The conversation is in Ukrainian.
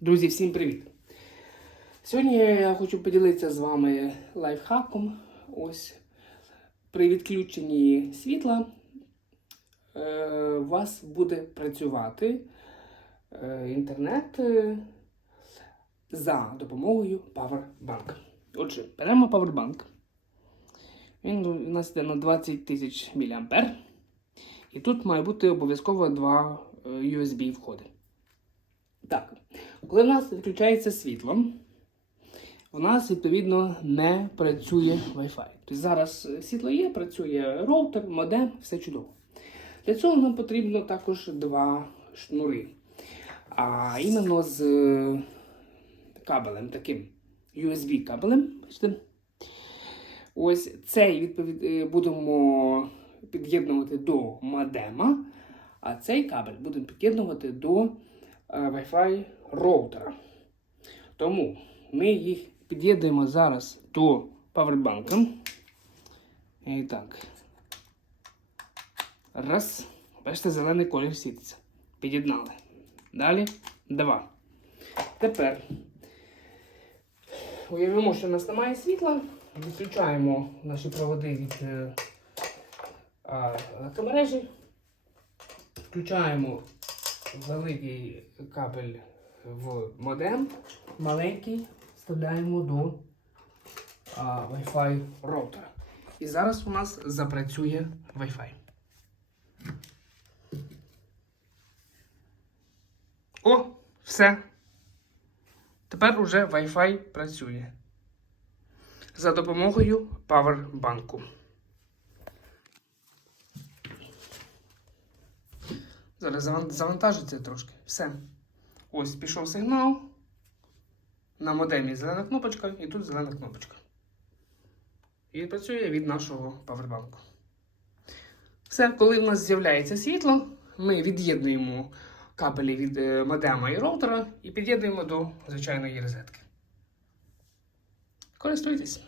Друзі, всім привіт! Сьогодні я хочу поділитися з вами лайфхаком. Ось при відключенні світла е, у вас буде працювати е, інтернет е, за допомогою Powerbank. Отже, беремо Powerbank. Він у нас йде на 20 тисяч мА. І тут має бути обов'язково два е, USB входи. Так, коли в нас відключається світло, у нас відповідно не працює Wi-Fi. Тобто зараз світло є, працює роутер, модем, все чудово. Для цього нам потрібно також два шнури. А іменно з е, кабелем таким USB кабелем. Бачите? Ось цей відповід... е, будемо під'єднувати до модема, а цей кабель будемо під'єднувати до е, Wi-Fi роутера. Тому ми їх під'єднуємо зараз до павербанка. І так. Раз. Бачите, зелений колір світиться. Під'єднали. Далі два. Тепер уявимо, що у нас немає світла. Відключаємо наші проводи від е, електромережі. Включаємо великий кабель в модем, маленький вставляємо до Wi-Fi роутера. І зараз у нас запрацює Wi-Fi. О, все. Тепер уже Wi-Fi працює за допомогою павербанку. Зараз заван- завантажиться трошки. Все. Ось пішов сигнал. На модемі зелена кнопочка і тут зелена кнопочка. І працює від нашого павербанку. Все, коли в нас з'являється світло, ми від'єднуємо кабелі від е, модема і роутера і під'єднуємо до звичайної розетки. Користуйтесь.